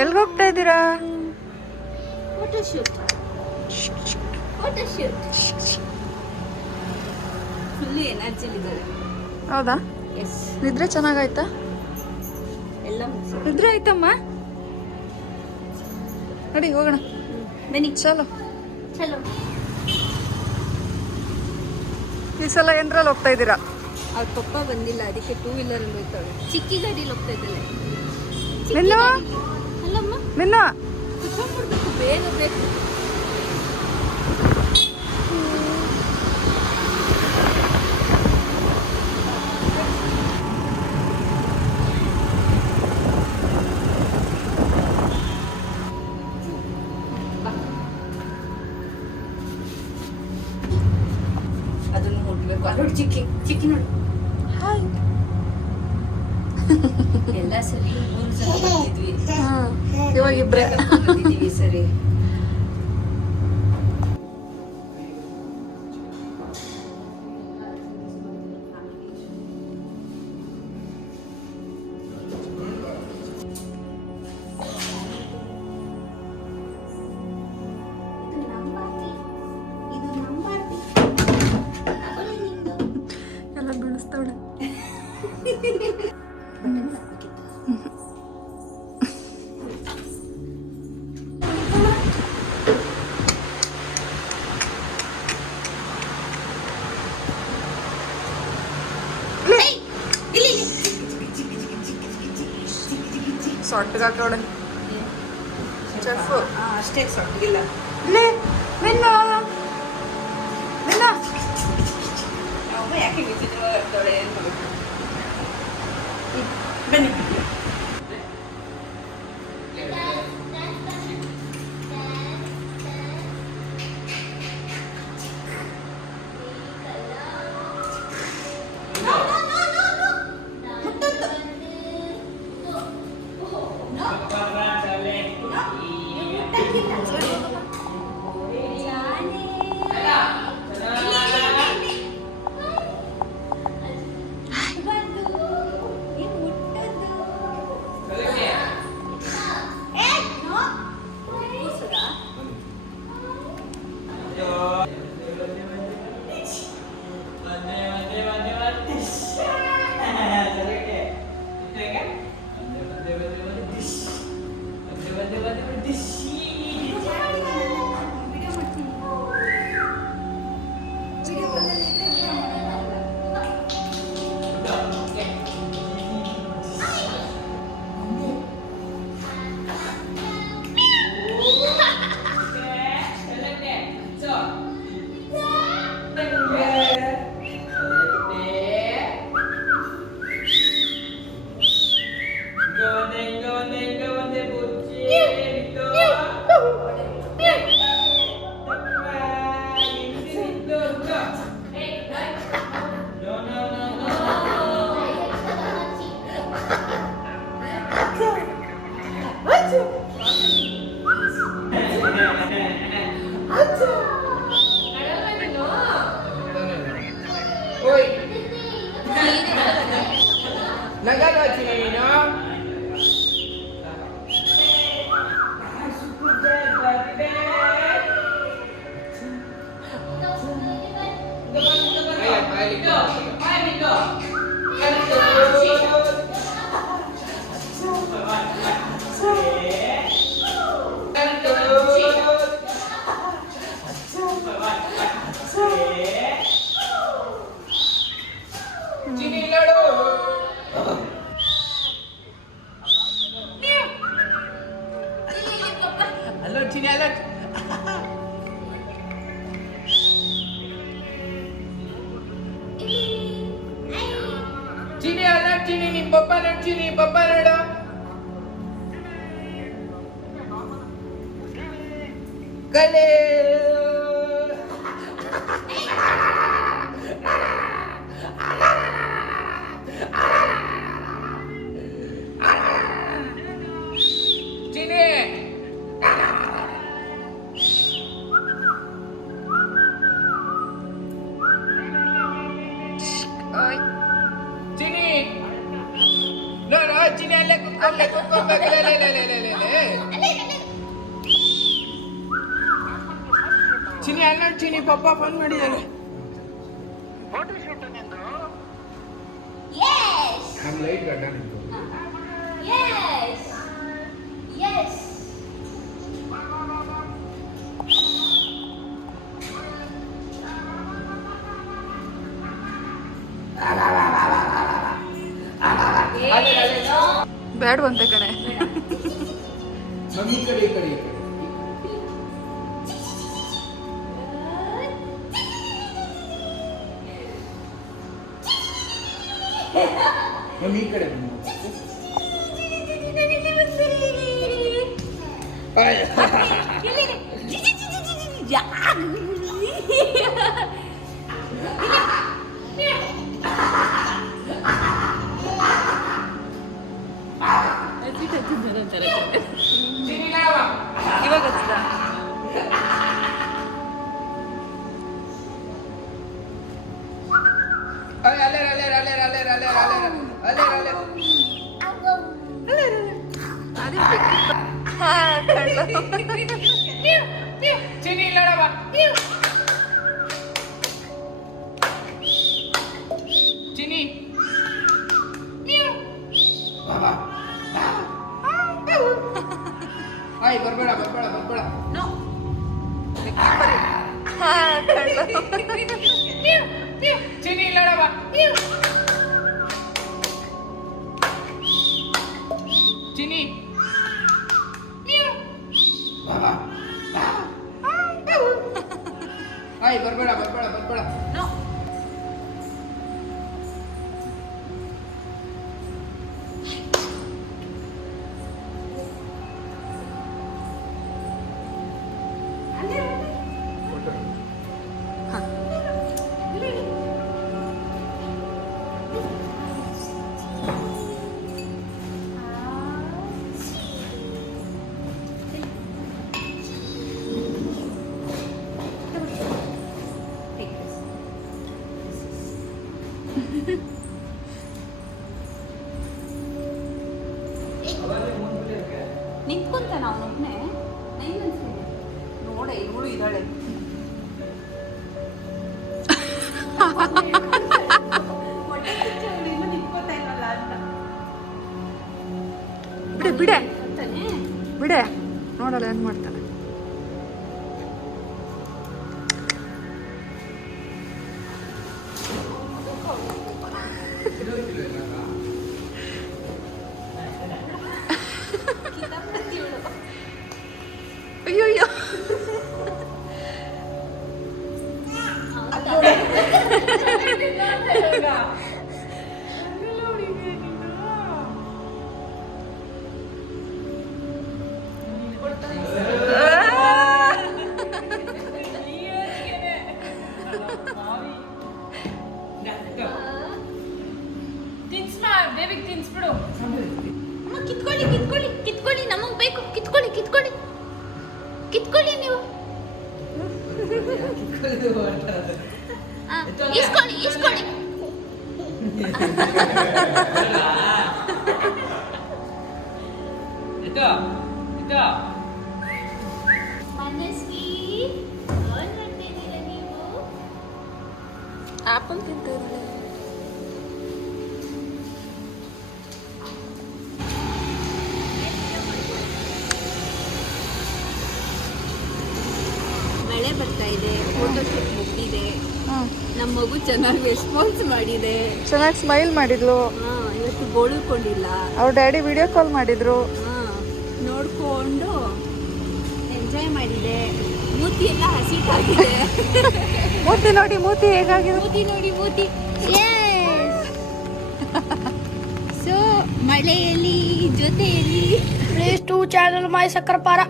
ಎಲ್ಲಿಗೆ ಹೋಗ್ತಾ ಇದ್ದೀರಾ? ಫೋಟೋಶೂಟ್. ಫುಲ್ಲಿ ಎನರ್ಜಿಲಿದ್ದಾರೆ. ಹೌದಾ? ಎಸ್. ನಿದ್ರೆ ಚೆನ್ನಾಗಾಯ್ತಾ? ಎಲ್ಲ ಮುಗಿಸಿ. ನಿದ್ರೆ ಆಯ್ತಮ್ಮ? ನಡಿ ಹೋಗೋಣ. ಬನ್ನಿ. ಚಲೋ. ಚಲೋ. ಈ ಸಲ ಏನ್ರಲ್ಲಿ ಹೋಗ್ತಾ ಇದ್ದೀರಾ? ಅವ್ರ ಪಪ್ಪ ಬಂದಿಲ್ಲ, ಅದಕ್ಕೆ 2 ವೀಲರಲ್ಲಿ ಹೋಗ್ತಾಳೆ. ಚಿಕ್ಕಿ ಗಾಡಿಲಿ ಹೋಗ್ತಾ ಇದ್ದಾಳೆ. ಮಿನ್ನು ಅಲ್ಲಮ್ಮ, ಮಿನ್ನು ಕುತ್ಕೊಂಡ್ಬಿಡ್ಬೇಕು, ಬೇಗ ಬೇಕು. ಅದನ್ನು ಮುಟ್ಬೇಕು. ಅಲ್ಲೋಡು ಚಿಕ್ಕಿ, ಚಿಕ್ಕಿ ನೋಡು. ಹಾಯ್. ಎಲ್ಲ ಸರಿ 3 ಸಲ ಬರ್ತಿದ್ವಿ. ಇವಾಗ ಇಬ್ಬರೇ ಬಂದಿದ್ದೀವಿ. ಸರಿ. ಎಲ್ಲ ಬೀಳಿಸ್ತಾವಳೆ. ಸೊಟ್ಟಿಗೆ ಹಾಕೋಳೆ ಚೆಫ್. ಅಷ್ಟೇ, ಸೊಟ್ಟಿಗಿಲ್ಲ. ಲೇ ಮಿನ್ನು ಮಿನ್ನು ನಾವು ಯಾಕೆ ವಿಚಿತ್ರವಾಗಿ ಆಗ್ತಾಳೆ ಅಂತ. ಬನ್ನಿ. Cini anak cini nih bapak dan cini bapak ada. Kale. Cini. Cini. No, no, cini anak. ಅಲ್ಲೇ ಕೂತ್ಕೊಬೇಕು ಲೇ, ಲೇ, ಲೇ, ಲೇ, ಲೇ, ಲೇ, ಲೇ. ಚಿನಿ ಅಲ್ಲ ಚಿನಿ ಪಪ್ಪ ಫೋನ್ ಮಾಡಿದ್ದಾರೆ. ನಮ್ಮ ಲೈಟ್ ಗಡ್ಡ ನಿಂತು. ಬ್ಯಾಡ್ ಬಂತೆ ಕಣೆ. ಮಮ್ಮಿ ಈ ಕಡೆ ಈ ಕಡೆ ಈ ಕಡೆ. ಮಮ್ಮಿ ಈ ಕಡೆ ಬನ್ನಿ. ಆಯ್. ಚಿನಿ ಲಾವ. ಇವಾಗ ಹಚ್ಚಿದ. ಅಲ್ಲೇ ಅಲ್ಲೇ ಅಲ್ಲೇ ಅಲ್ಲೇ ಅಲ್ಲೇ ಅಲ್ಲೇ ಅಲ್ಲೇ ಅಲ್ಲೇ ಅದೇ ಬೇಕಿತ್ತು. ಹಾ, ಕಳ್ಳ. ಚಿನಿ ಲಡವ. ಚಿನಿ ಆಯ್ ಬರ್ಬೇಡ ಬರ್ಬೇಡ ಬರ್ಬೇಡ. ಹಾ, ಕಳ್ಳ. ಚಿನಿ ಲಡವ. ಚಿನಿ ಆಯ್ ಬರ್ಬೇಡ ಬರ್ಬೇಡ ಬರ್ಬೇಡ. ನಿಂತ್ಕೊಂತ ನಾವು ಒಬ್ಬನೇ ನೋಡೆ ಇವಳು ಇದ್ದಾಳೆ. ಬಿಡೆ ಬಿಡೆ ಬಿಡೆ, ನೋಡಲ್ಲ ಏನ್ ಮಾಡ್ತಾನೆ. ಅಯ್ಯೋ ಅಯ್ಯೋ. ಕಿತ್ಕೊಳ್ಳಿ ಕಿತ್ಕೊಳ್ಳಿ ಕಿತ್ಕೊಳ್ಳಿ, ನಮಗ್ ಬೇಕು. ಕಿತ್ಕೊಳ್ಳಿ ಕಿತ್ಕೊಳ್ಳಿ ಕಿತ್ಕೊಳ್ಳಿ ನೀವು. ಇಸ್ಕೊಳ್ಳಿ ಇಸ್ಕೊಳ್ಳಿ. ಮನಸ್ವಿ ಏನ್ ಮಾಡ್ತಿದ್ದೀರಾ ನೀವು? ಆಪಲ್ ತಿಂತಿದ್ದಾಳೆ. ಮಳೆ ಬರ್ತಾ ಇದೆ, ಫೋಟೋ ಶೂಟ್ ಮುಗಿದಿದೆ, ನಮ್ಮ ಮಗು ಚೆನ್ನಾಗಿ ರೆಸ್ಪಾನ್ಸ್ ಮಾಡಿದೆ, ಚೆನ್ನಾಗಿ ಸ್ಮೈಲ್ ಮಾಡಿದ್ಲು. ಇವತ್ತು ಗೋಳುಕೊಂಡಿಲ್ಲ. ಅವ್ರ ಡ್ಯಾಡಿ ವಿಡಿಯೋ ಕಾಲ್ ಮಾಡಿದ್ರು. ನೋಡ್ಕೊಂಡು ಎಂಜಾಯ್ ಮಾಡಿದೆ. ಮೂತಿ ಎಲ್ಲ ಹಸಿಟಾಗಿದೆ. ಮೂತಿ ನೋಡಿ, ಮೂತಿ ಹೇಗಾಗಿದೆ. ಮೂತಿ ನೋಡಿ ಮೂತಿ. ಸೊ ಮಳೆಯಲ್ಲಿ ಜೊತೆಯಲ್ಲಿ Please to channel my Sakarpara.